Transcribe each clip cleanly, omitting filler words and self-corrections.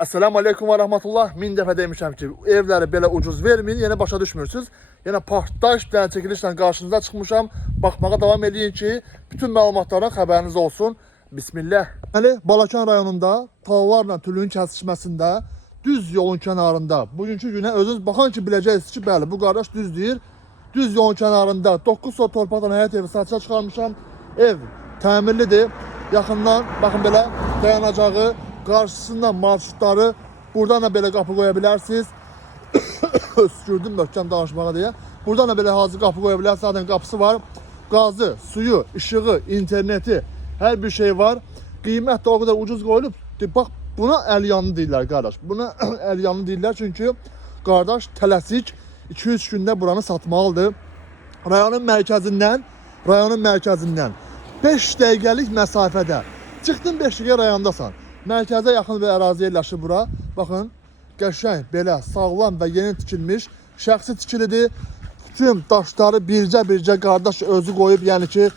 Esselamu Aleyküm ve Rahmetullah. Min dəfə demişəm ki, evləri belə ucuz verməyin, yenə başa düşmürsünüz. Yenə partlayış bir dənə çəkilişlə qarşınıza çıxmışam. Baxmağa davam edin ki, bütün məlumatlardan xəbəriniz olsun. Bismillah. Deməli, Balakan rayonunda tağlarla tülün kəsişməsində düz yolun kənarında bugünkü günə özünüz baxan ki, biləcəksiniz ki, bəli, bu qardaş düz deyir. Düz yolun kənarında 9 sot torpaqdan həyət evi satışa çıxarmışam. Ev təmirlidir. Yaxından baxın belə dayanacağı, qarşısından marşrutları buradan da belə qapı qoya bilərsiniz. Öskürdüm möhkəm danışmağa deyə. Buradan da belə hazır qapı qoya bilərsiniz. Zaten qapısı var. Qazı, suyu, işığı, interneti, hər bir şey var. Qiymət də o qədər ucuz qoyulub. Bax, buna əlyanlı deyirlər qardaş. Buna əlyanlı deyirlər çünki qardaş tələsik 2-3 gündə buranı satmalıdır. Rayonun mərkəzindən 5 dəqiqəlik məsafədə. Çıxdın 5 dəqiqə rayondasan. Mərkəzə yaxın bir ərazi yerləşir bura. Baxın, qəşəng, belə sağlam və yeni tikilmiş, şəxsi tikilidir. Bütün daşları bircə qardaş özü qoyub, yəni ki,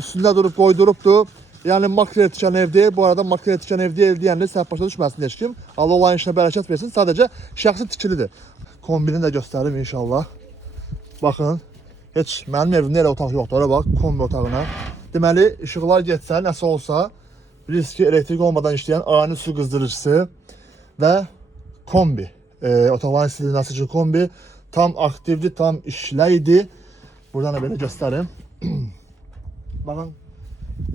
üstündə durub qoydurubdur. Yəni makrel tikən ev deyil. Bu arada makrel tikən ev deyil deyəndə səhv başa düşməsin heç kim. Allah olayın işinə bərəkət versin. Sadəcə şəxsi tikilidir. Kombini də göstərim inşallah. Baxın, heç mənim evimdə elə otaq yoxdur. Ora bax, kombi otağına. Deməli, işıqlar getsə, nəsə olsa, riski elektrik olmadan işləyən ani su qızdırıcısı və kombi. Otaqların istilinası üçün kombi tam aktivdir, tam işləydi. Buradan da belə göstərim. Baxın,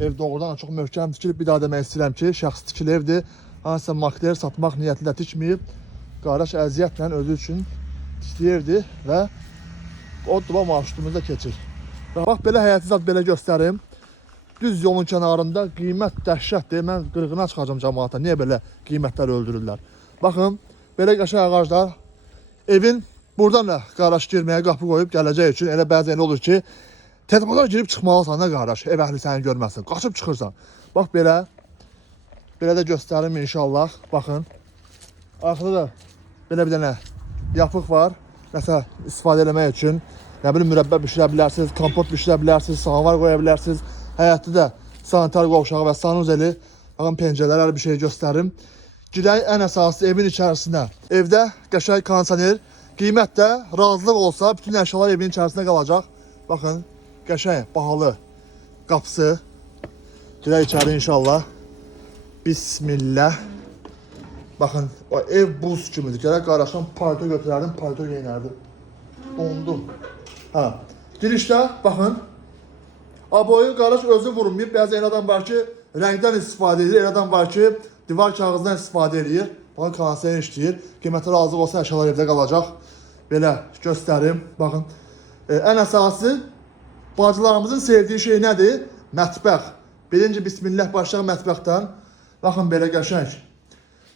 ev doğrudan çox möhkəm tikilib. Bir daha demək istəyirəm ki, şəxsi tikili evdir. Hansısa makler satmaq niyyətlə tikməyib. Qardaş əziyyətlə özü üçün tikili evdir və o duba marşrutumuzda keçir. Bax, belə həyəti zat belə göstərim. Düz yolun kənarında qiymət dəhşətdir. Mən qırğına çıxacam cəmaata. Niyə belə qiymətlər öldürürlər? Baxın, belə qəşəng ağaclar. Evin buradan da qardaş girməyə qapı qoyub gələcək üçün elə bəzən elə olur ki, tədbirlər girib çıxmalısan da qardaş, ev əhli səni görməsin. Qaçıb çıxırsan. Bax belə. Belə də göstərim inşallah. Baxın. Arxada da belə bir dənə yapıq var. Nəsə istifadə eləmək üçün. Nə bilim, mürəbbə bişirə bilərsiniz, kompot bişirə bilərsiniz, samovar qoya bilərsiniz. Həyətdə də sanitar qovşağı və sanuzeli, baxın, pəncərələr bir şey göstərim. Girək ən əsası evin içərisinə. Evdə qəşəng kondisioner, qiymət də razılıq olsa bütün əşyalar evin içərisində qalacaq. Baxın, qəşəng, bahalı qapısı. Girək içəri inşallah. Bismillah. Baxın, o ev buz kimidir. Gərək qardaşdan palto götürərdim, palto geyinərdim. Dondum. Ha. Girişdə baxın. Aboyu qardaş özü vurulmayıb. Bəzi elə adam var ki, rəngdən istifadə edir. Elə adam var ki, divar kağızdan istifadə edir. Baxın, kondisioner işləyir. Qiymətə razılıq olsa əşyalar evdə qalacaq. Belə göstərim. Baxın. Ən əsası bacılarımızın sevdiyi şey nədir? Mətbəx. Birinci bismillah başlayaq mətbəxdən. Baxın, belə qəşəng,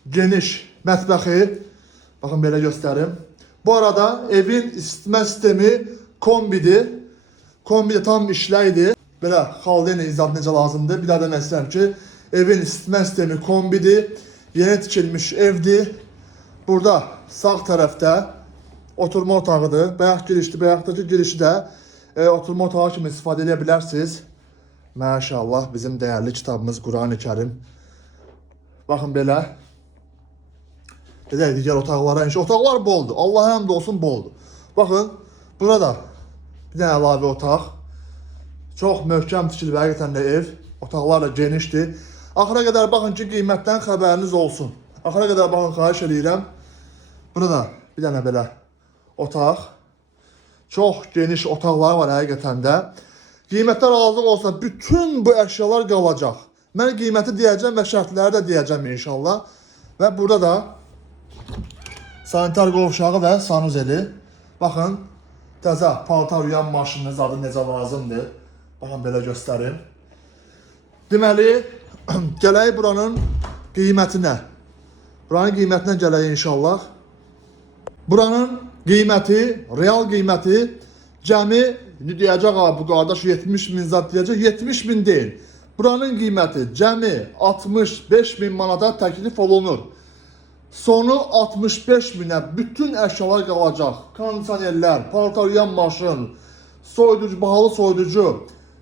geniş mətbəxi. Baxın, belə göstərim. Bu arada evin isitmə sistemi kombidir. Kombi də tam işləydir. Belə xaldeyn izad necə lazımdır. Bir daha demək istəyirəm ki, evin isitmə sistemi kombidir. Yeni tikilmiş evdir. Burada sağ tərəfdə oturma otağıdır. Bayaq girişdi, bayaqdakı girişi də oturma otağı kimi istifadə edə bilərsiniz. Maşallah, bizim dəyərli kitabımız Quran-ı Kərim. Baxın belə. Gedək digər otaqlara. Otaqlar boldur. Allah həmd olsun boldur. Baxın, burada bir dənə əlavə otaq. Çox möhkəm tikilib həqiqətən də ev. Otaqlar da genişdir. Axıra qədər baxın ki, qiymətdən xəbəriniz olsun. Axıra qədər baxın, xahiş edirəm. Burada bir dənə belə otaq. Çox geniş otaqlar var həqiqətən də. Qiymətlər razılıq olsa bütün bu əşyalar qalacaq. Mən qiyməti deyəcəm və şərtləri də deyəcəm inşallah. Və burada da sanitar qovşağı və sanuzeli. Baxın, təzə paltar yuyan maşınınız adı necə lazımdır. Baxın, belə göstərim. Deməli, gələk buranın qiymətinə. Buranın qiymətinə gələk inşallah. Buranın qiyməti, real qiyməti cəmi, deyəcək abi bu qardaş 70 min zat deyəcək, 70 min deyil. Buranın qiyməti cəmi 65 min manata təklif olunur. Sonu 65 minə bütün əşyalar qalacaq. Kondisionerlər, paltar yuyan maşın, soyuducu, bahalı soyuducu,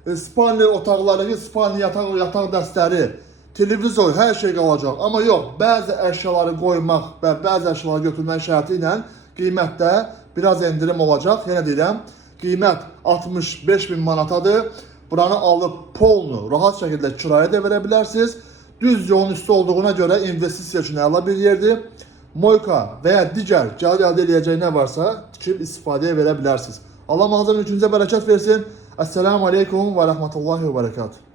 spalni otaqlardakı spalni yataq dəstəri, televizor, hər şey qalacaq. Amma yox, bəzi əşyaları qoymaq və bəzi əşyaları götürmək şərti ilə qiymətdə biraz endirim olacaq. Yenə deyirəm, qiymət 65.000 manatadır. Buranı alıb polnu rahat şəkildə kirayə də verə bilərsiniz. Düz yolun üstü olduğuna görə investisiya üçün əla bir yerdir. Moyka və ya digər gəlir əldə edəcək nə varsa tikib istifadəyə verə bilərsiniz. Allah mağaza mülkünüzə bərəkət versin. Esselamu aleykum və rəhmətullahi və bərəkatuhu.